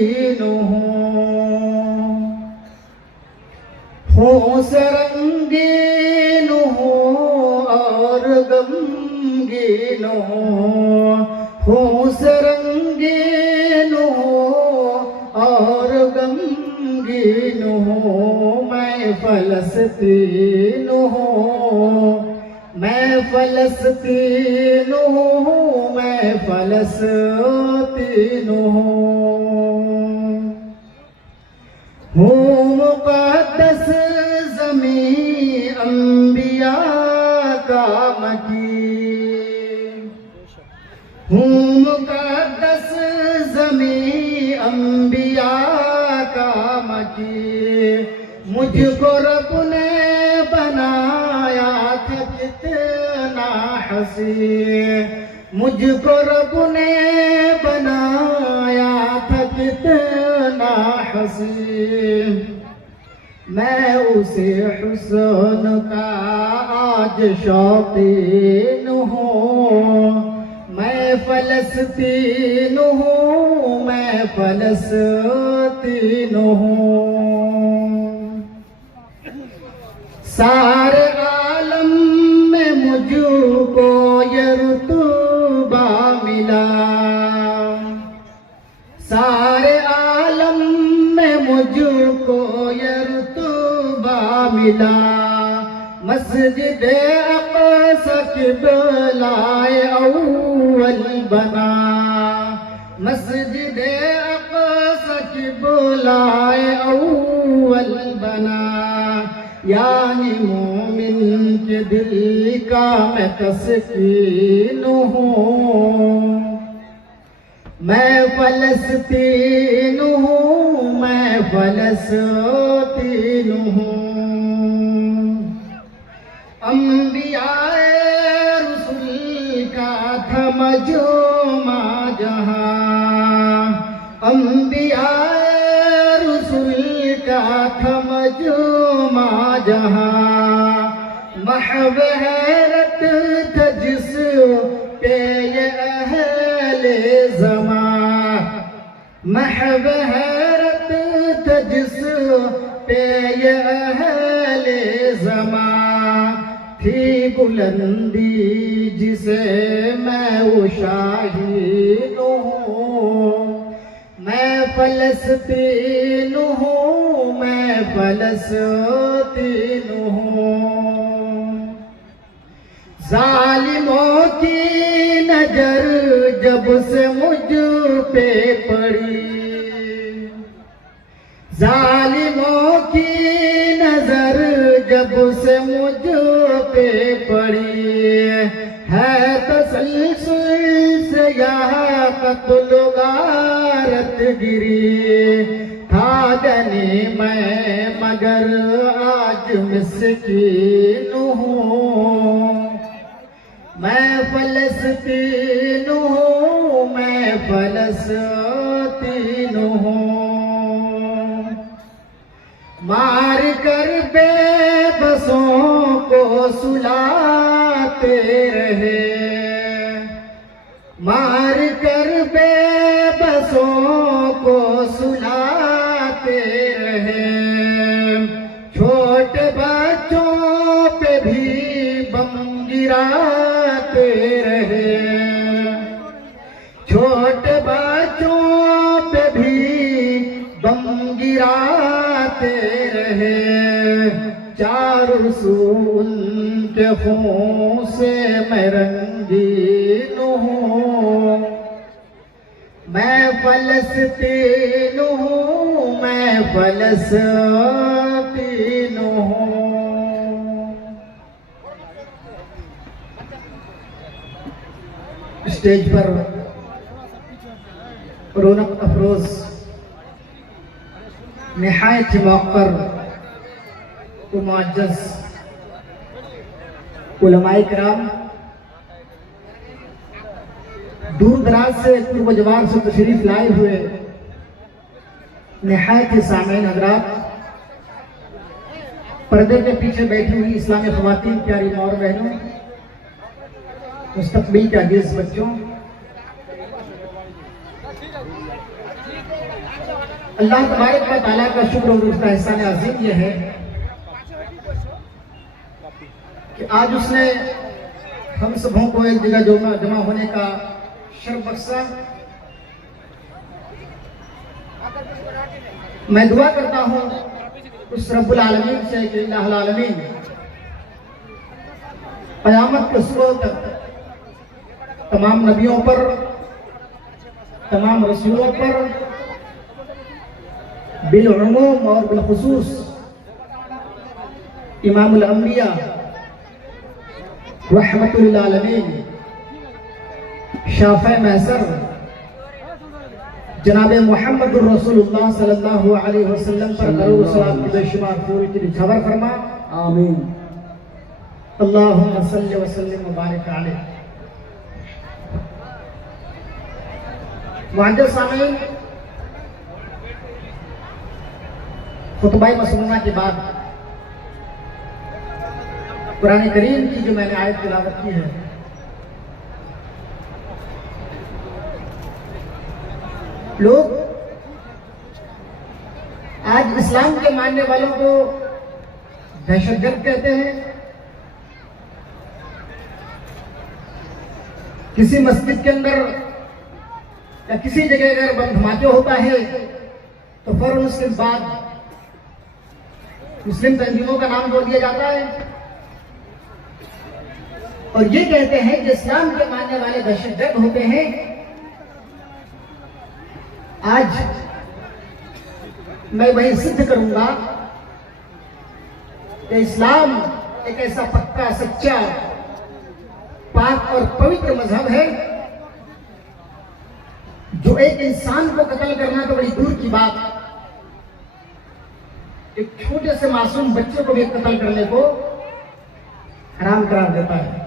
रंगीन हो सरंगीन हो और गमगीन हो सरंगीन हो और गमगीन हो। मैं फलस्तीन हूँ, मैं फलस्तीन हूँ, मैं फलस्तीन हूँ मुक़द्दस ज़मीं अंबिया का मकीन, हूँ मुक़द्दस ज़मीं अंबिया का मकीन। मुझको रब ने बनाया था कितना हसीन, मुझको रब ने बनाया था कितना हसीन। मैं उसे हुस्न का आज शौकीन हूँ, मैं फलस्तीन हूँ, मैं फलस्तीन हूँ। सारे आलम में मुझको ये रुतबा मिला, सारे आलम में मुझको ये रुतबा मिला। मस्जिद अक़सा क़िबलाए अव्वल बना, मस्जिद अक़सा क़िबलाए अव्वल बना। यानी मोमिन के दिल का मैं तस्कीन हूँ, मैं फलस्तीन हूँ, मैं फलस्तीन हूँ। अंबियाए रसूल का था मजमा जहाँ, अंबियाए रसूल का था मजमा जहाँ। महव हैरत था जिस पे ये अहले ज़मां, महव हैरत था जिस पे ये अहले ज़मां। थी बुलंदी जिसे मैं वो शाहीन हूँ, मैं फलस्तीन हूँ, मैं फलस्तीन हूँ। जालिमों की नजर जब से मुझ पे पड़ी, जालिमों की नजर जब से मुझ पे पड़ी। है तसलसल से यहाँ कत्ल गारत गिरी, था जने मैं मगर आज मिस्कीन हूँ, मैं फलस्तीन हूँ, मैं फलस्तीन हूँ। मार कर बेबसों को सुलाते रहे, मार कर बेबसों को सुलाते रहे। छोटे बच्चों पे भी बम गिराते रहे, छोटे बच्चों पे भी बम गिराते रहे। चारों सू उनके खून से मैं रंगीन हूँ, मैं फलस्तीन हूँ, मैं फलस्तीन हूँ। स्टेज पर रौनक अफरोज निहायत मौक़र व मुअज़्ज़ज़ उलमाए किराम, दूर दराज से पूर्व जवार से तशरीफ लाए हुए निहायत सामीन हज़रात, पर्दे के पीछे बैठी हुई इस्लामी ख़वातीन, प्यारी माँ और बहनों, मुस्तक़बिल के अजीज़ बच्चों, अल्लाह तबारक व तआला का शुक्र और उसका एहसान अजीम यह है कि आज उसने हम सबों को एक जगह जमा होने का शर्फ बख्शा। मैं दुआ करता हूँ उस रब्बुल आलमीन से कि इलाहुल आलमीन क़यामत के सुबह तक तमाम नबियों पर, तमाम रसूलों पर बिलउमूम और बिलखुसूस इमामुल अंबिया रहमतुल लिल आलमीन शाफ़े महसर जनाब मुहम्मदुर रसूलुल्लाह सल्लल्लाहु अलैहि वसल्लम पर दरूद सलाम की बेशुमार फूल की निछावर फरमा। आमीन। अल्लाहुम्मा सल्लि व सल्लिम व बारिक अलैहि। मुअज़्ज़ज़ सामीन, खुतबा मसनूना के बाद कुरान करीम की जो मैंने आयत तिलावत की है, लोग आज इस्लाम के मानने वालों को दहशतगर्द कहते हैं। किसी मस्जिद के अंदर या किसी जगह अगर बम धमाके होता है तो फौरन उसके बाद मुस्लिम तंजीमों का नाम जोड़ दिया जाता है और ये कहते हैं कि इस्लाम के मानने वाले दहशतगर्द होते हैं। आज मैं वही सिद्ध करूंगा कि इस्लाम एक ऐसा पक्का, सच्चा, पाक और पवित्र मजहब है जो एक इंसान को कत्ल करना तो बड़ी दूर की बात, एक छोटे से मासूम बच्चे को भी कत्ल करने को हराम करार देता है।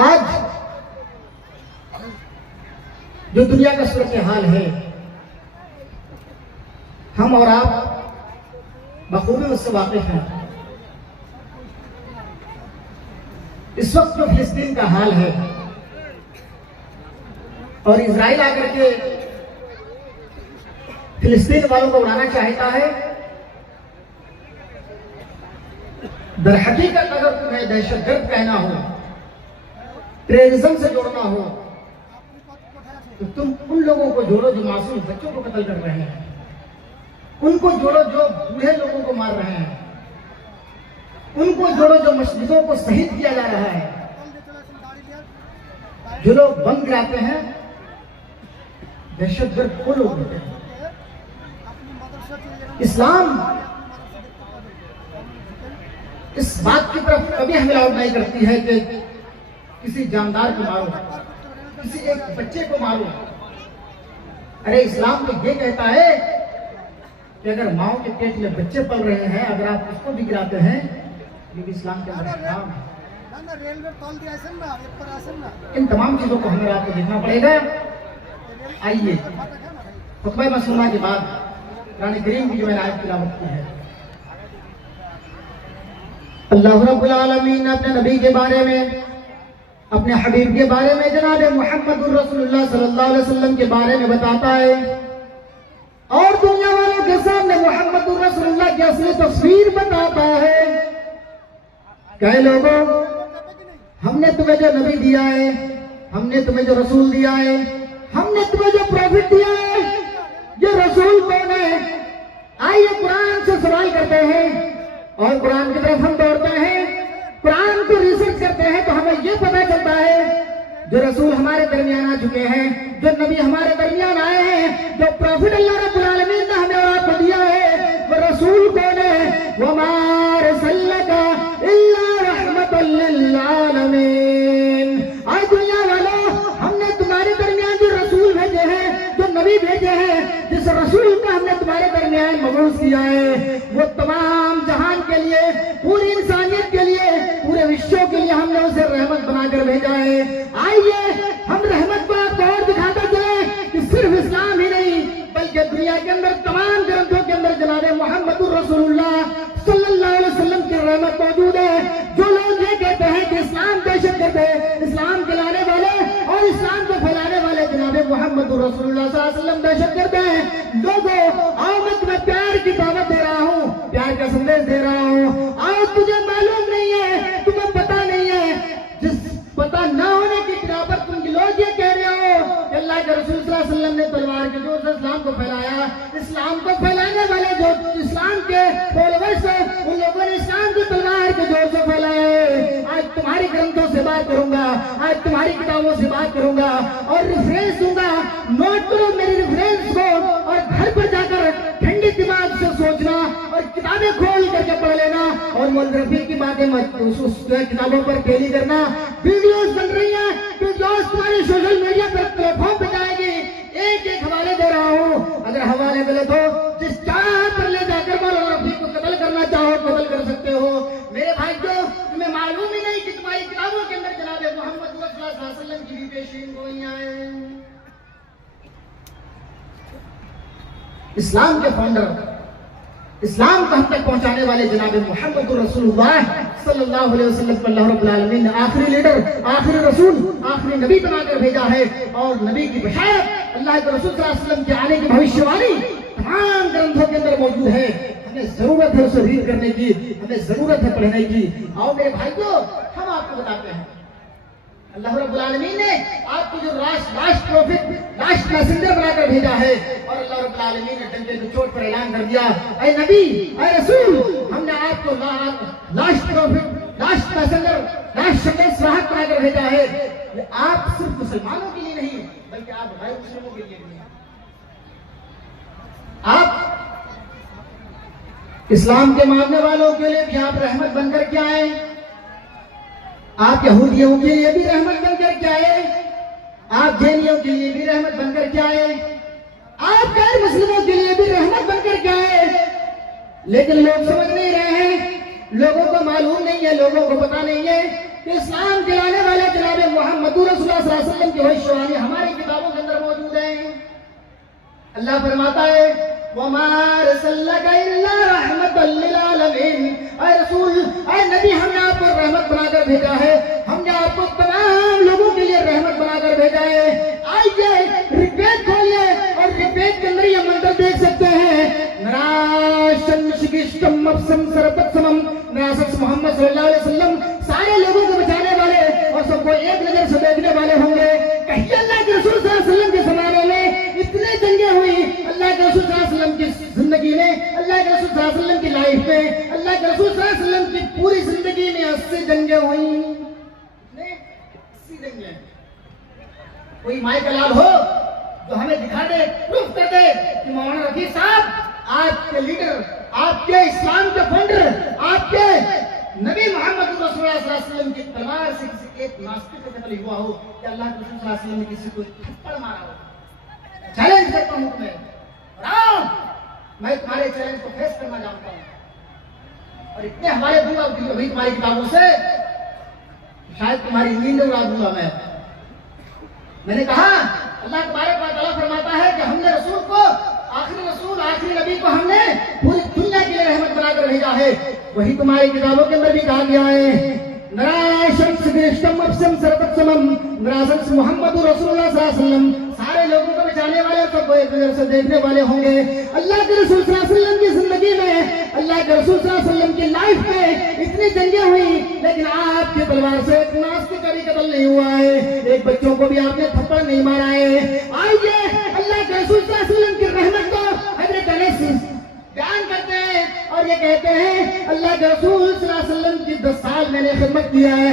आज जो दुनिया का सूरत हाल है, हम और आप बखूबी उससे वाकिफ हैं। इस वक्त जो फिलिस्तीन का हाल है और इजराइल आकर के फिलिस्तीन वालों को उड़ाना चाहता है, दर हकीकत अगर तुम्हें दहशतगर्द कहना हो, टेररिज्म से जोड़ना हो, तो तुम उन लोगों को जोड़ो जो मासूम बच्चों को कत्ल कर रहे हैं, उनको जोड़ो जो बूढ़े लोगों को मार रहे हैं, उनको जोड़ो जो मस्जिदों को शहीद किया जा रहा है, जो लोग बम गिराते हैं, दहशतगर्द वो लोग होते हैं। इस्लाम इस बात की तरफ कभी हमें अलाउ नहीं करती है कि किसी जानदार को मारो, किसी एक बच्चे को मारो। अरे इस्लाम तो ये कहता है कि अगर माओ के पेट में बच्चे पल रहे हैं, अगर आप उसको भी गिराते हैं, ये भी इस्लाम के अंदर हराम है। इन तमाम चीजों को हमें आपको देखना पड़ेगा। आइए खुतबा मसनूना के बाद कुरान करीम की जो मैंने आयत तिलावत की है, अल्लाह रब्बुल आलमीन ने अपने नबी के बारे में, अपने हबीब के बारे में, जनाब मुहम्मदुर रसूलुल्लाह सल्लल्लाहु अलैहि वसल्लम के बारे में बताता है और दुनिया वालों के सामने मुहम्मदुर रसूलुल्लाह की असली तस्वीर बताता है। कहे लोगों, हमने तुम्हें जो नबी दिया है, हमने तुम्हें जो रसूल दिया है, हमने तुम्हें जो प्रॉफिट दिया है, ये रसूल कौन है? आइए कुरान से सवाल करते हैं और कुरान की तरफ हम दौड़ते हैं, कुरान को रिसर्च करते हैं तो हमें ये पता चलता है जो रसूल हमारे दरमियान आ चुके हैं, जो नबी हमारे दरमियान आए हैं, जो प्रॉफिट अल्लाह रब्बुल आलमीन ने हमें और आपको दिया है, वो रसूल कौन है? वमा रसलका इल्ला रहमतल लिल आलमीन। आज दुनिया वालों, हमने तुम्हारे दरमियान जो रसूल भेजे हैं, जो नबी भेजे हैं, जिस रसूल का हमने तुम्हारे दरमियान मबूस किया है, वो तमाम जहान के लिए, पूरी इंसानियत के लिए, पूरे विश्व के लिए हमने उसे रहमत बनाकर भेजा है। आइए हम रहमत को आपको और दिखाते चले कि सिर्फ इस्लाम ही नहीं बल्कि दुनिया के अंदर तमाम ग्रंथों के अंदर जनाब मुहम्मदुर रसूलुल्लाह सल्लल्लाहु अलैहि वसल्लम की रहमत मौजूद है। जो लोग ये कहते हैं कि इस्लाम दहशतगर्द है, इस्लाम के लाने वाले और इस्लाम को फैलाने वाले जनाब मोहम्मद रसूलुल्लाह सल्लल्लाहु अलैहि वसल्लम दहशतगर्द हैं। लोगों आओ, मैं तुम्हें प्यार की दावत दे रहा हूँ, प्यार का संदेश दे रहा हूँ। आओ, तुझे मालूम नहीं है, तुम्हें पता नहीं है, जिस पता न होने की बिना पर तुम लोग ये कह रहे हो कि अल्लाह के रसूल सल्लल्लाहु अलैहि वसल्लम ने तलवार के जोर से इस्लाम को फैलाया। इस्लाम को फैलाने वाले जो इस्लाम के फॉलोवर्स हैं, उन लोगों ने इस्लाम को तलवार के जोर से फैलाया है। आज तुम्हारी ग्रंथों से बात करूंगा, आज तुम्हारी किताबों से बात करूंगा और रेफरेंस दूंगा। नोट करो मेरी रेफरेंस को और घर पर जाकर ठंडे दिमाग से सोचना और किताबें खोल करके पढ़ लेना और मौलवी रफी की बातें मत उस किताबों पर फेली करना। वीडियोस बन रही हैं, वीडियोस तुम्हारे सोशल मीडिया पर प्लेटफॉर्म पे जाएगी। एक एक हवाले दे रहा हूँ, अगर हवाले गलत हो जिस चाह पर ले जाकर मौलवी रफी को कत्ल करना चाहो कत्ल कर सकते हो। मेरे भाई को तुम्हें मालूम ही नहीं कि तुम्हारी किताबों के अंदर जनाब मोहम्मद सल्लल्लाहु अलैहि वसल्लम की भी पेशीन गोइयां हैं। इस्लाम के फाउंडर, इस्लाम को हम तक पहुंचाने वाले जनाब मोहम्मद रसूलुल्लाह सल्लल्लाहु अलैहि वसल्लम को अल्लाह रब्बुल आलमीन ने आखिरी लीडर, आखिरी रसूल, आखिरी नबी बनाकर भेजा है। और नबी की बशारत, अल्लाह के रसूल सल्लल्लाहु अलैहि वसल्लम के आने की भविष्यवाणी तमाम ग्रंथों के अंदर मौजूद है। हमें जरूरत है उसे रीड करने की, हमें जरूरत है पढ़ने की। आओ मेरे भाई को हम आपको बताते हैं, अल्लाह रब्बुल आलमीन ने आपको जो लास्ट प्रॉफिट, लास्ट मैसेंजर बनाकर भेजा है और अल्लाह रब्बुल आलमीन ने डंके की चोट पर ऐलान कर दिया, ऐ नबी, ऐ रसूल, हमने आपको last profit, last messenger, last संदेश वाहक बनाकर भेजा है। ये आप सिर्फ मुसलमानों के लिए नहीं बल्कि आप गैर मुस्लिमों के लिए भी हैं। आप इस्लाम के मानने वालों के लिए भी आप रहमत बनकर के आए, आप यहूदियों के लिए भी रहमत बनकर के आए, आप जैनियों के लिए भी रहमत बनकर के आए, आप गैर मुस्लिमों के लिए भी रहमत बनकर के आए। लेकिन लोग समझ नहीं रहे हैं, लोगों को मालूम नहीं है, लोगों को पता नहीं है कि इस्लाम के लाने वाले जनाब मोहम्मद रसूलुल्लाह सल्लल्लाहु अलैहि वसल्लम की भविष्यवाणी हमारी किताबों के अंदर मौजूद है। अल्लाह फरमाता है, वमा रसलका इल्ला रहमतल लिल आलमीन, ऐ रसूल, ऐ नबी, हमने आपको रहमत बनाकर भेजा है, हमने आपको तमाम लोगों के लिए रहमत बनाकर भेजा है। आइए ऋग्वेद खोलिए और ऋग्वेद के अंदर ये मंत्र देख सकते हैं, नराशं शिगिष्टम अपसम सरपत्समम, नराशं मोहम्मद सल्लल्लाहु अलैहि वसल्लम सारे लोगों को बचाने वाले और सबको एक नजर से देखने वाले होंगे। कहीं अल्लाह के रसूल सल्लल्लाहु अलैहि वसल्लम के जमाने में इतने जंगें हुई, अल्लाह के रसूल सल्लल्लाहु अलैहि वसल्लम की जिंदगी में, अल्लाह के रसूल सल्लल्लाहु अलैहि वसल्लम की लाइफ में, अल्लाह के रसूल सल्लल्लाहु अलैहि वसल्लम की पूरी जिंदगी में 80 जंगें हुई। 80 जंगें। कोई माई का लाभ हो जो हमें दिखा दे, प्रूफ कर दे कि मौलाना रफी साहब आपके लीडर, आपके इस्लाम के फाउंडर, आपके नबी मोहम्मद रसूलुल्लाह सल्लल्लाहु अलैहि वसल्लम की तलवार से किसी एक नास्तिक को कत्ल हुआ हो, कि अल्लाह के रसूल सल्लल्लाहु अलैहि वसल्लम ने किसी को थप्पड़ मारा हो। चैलेंज करता हूं तुम्हें, मैं तुम्हारे चैलेंज को फेस करना जानता हूं और इतने हवाले दूंगा अभी तुम्हारी किताबों से, शायद तुम्हारी नींद उड़ा दूंगा मैं। मैंने कहा अल्लाह तबारक व तआला फरमाता है कि हमने रसूल को, आखिरी रसूल, आखिरी नबी को हमने पूरी दुनिया के लिए रहमत बनाकर भेजा है। वही तुम्हारी किताबों के अंदर भी कहा गया है, नराशं शिगिष्टम अपसम सरपत्समम, नराशं मोहम्मद रसूलुल्लाह सल्लल्लाहु अलैहि वसल्लम सारे लोगों को बचाने वाले, सबको एक नजर से देखने वाले होंगे। अल्लाह के रसूल सल्लल्लाहु अलैहि वसल्लम की जिंदगी में, अल्लाह के रसूल सल्लल्लाहु अलैहि वसल्लम की लाइफ में इतनी जंगें हुई, लेकिन आपकी तलवार से एक नास्तिक कभी कत्ल नहीं हुआ है, एक बच्चों को भी आपने थप्पड़ नहीं मारा है। आइए अल्लाह के रसूल सल्लल्लाहु अलैहि वसल्लम की रहमत को हजरत अनस बयान करते हैं और ये कहते हैं, अल्लाह के रसूल सल्लल्लाहु अलैहि वसल्लम की 10 साल मैंने खिदमत किया है,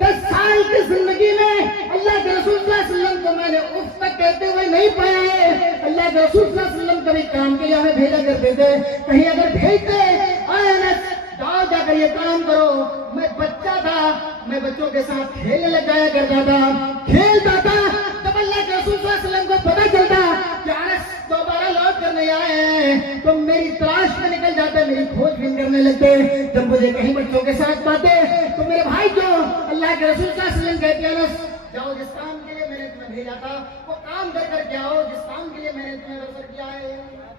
10 साल की जिंदगी में अल्लाह के रसूल सल्लल्लाहु अलैहि वसल्लम को मैंने उस तक कहते हुए नहीं पाया है। अल्लाह के रसूल सल्लल्लाहु अलैहि वसल्लम कभी काम के लिए हमें भेजा करते थे, कहीं अगर भेजते, जाओ जाकर ये काम करो, मैं बच्चा था, मैं बच्चों के साथ खेलने लग जाया करता था, खेलता था, जब अल्लाह के रसूल सल्लल्लाहु अलैहि वसल्लम को पता चलता कि अनस दोबारा लौट कर नहीं आए हैं, तो मेरी तलाश में निकल जाते, मेरी खोजबीन करने लगते। जब मुझे कहीं बच्चों के साथ पाते तो मेरे भाई को अल्लाह के रसूल सल्लल्लाहु अलैहि वसल्लम कहते, अनस जाओ, जिस काम के लिए मैंने तुम्हें भेजा था वो काम कर करके आओ, जिस काम के लिए मैंने तुम्हें रसूल किया है।